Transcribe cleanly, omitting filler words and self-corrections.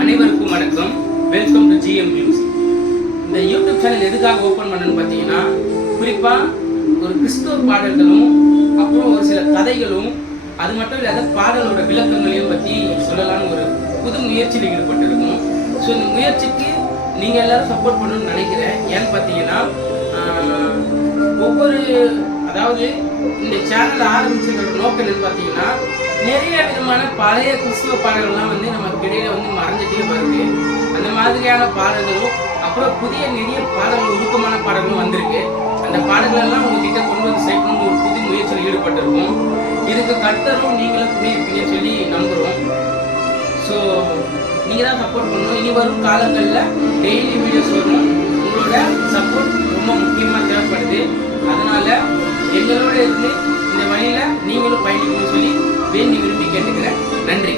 அனைவருக்கும் வணக்கம். Welcome to GM news. இந்த யூடியூப் சேனல் எதுக்காக ஓப்பன் பண்ணணும்னு பார்த்தீங்கன்னா, குறிப்பாக ஒரு கிறிஸ்துவ பாடல்களும் அப்புறம் ஒரு சில கதைகளும் அது மட்டும் இல்லாத பாடலோட விளக்கங்களையும் பற்றி சொல்லலாம்னு ஒரு புது முயற்சியில் ஈடுபட்டிருக்கோம். ஸோ இந்த முயற்சிக்கு நீங்கள் எல்லாரும் சப்போர்ட் பண்ணணும்னு நினைக்கிறேன். ஏன்னு பார்த்தீங்கன்னா, அதாவது இந்த சேனல் ஆரம்பிச்சதோட நோக்கம் என்னன்னு பார்த்தீங்கன்னா, நிறைய விதமான பழைய கிறிஸ்துவ பாடல்கள்லாம் நமக்கு இடையில மறைஞ்சிட்டே வருது. அந்த மாதிரியான பாடல்களும் அப்புறம் புதிய நிறைய பாடல்கள் உருக்கமான பாடல்களும் வந்திருக்கு. அந்த பாடல்களெல்லாம் உங்ககிட்ட கொண்டு வந்து சேர்க்கணும்னு ஒரு புது முயற்சியில் ஈடுபட்டிருக்கோம். இதுக்கு கர்த்தரும் நீங்களும் துணை இருப்பீங்கன்னு சொல்லி நம்புகிறோம். ஸோ நீங்கள் தான் சப்போர்ட் பண்ணணும். இனி வரும் காலங்களில் டெய்லி வீடியோஸ் வரும். உங்களோட சப்போர்ட் ரொம்ப முக்கியமாக தேவைப்படுது. அதனால எங்களோட இருந்து இந்த வழியில் நீங்களும் பயணிக்கணும்னு சொல்லி வேண்டி விரும்பி கேட்டுக்கிறேன். நன்றி.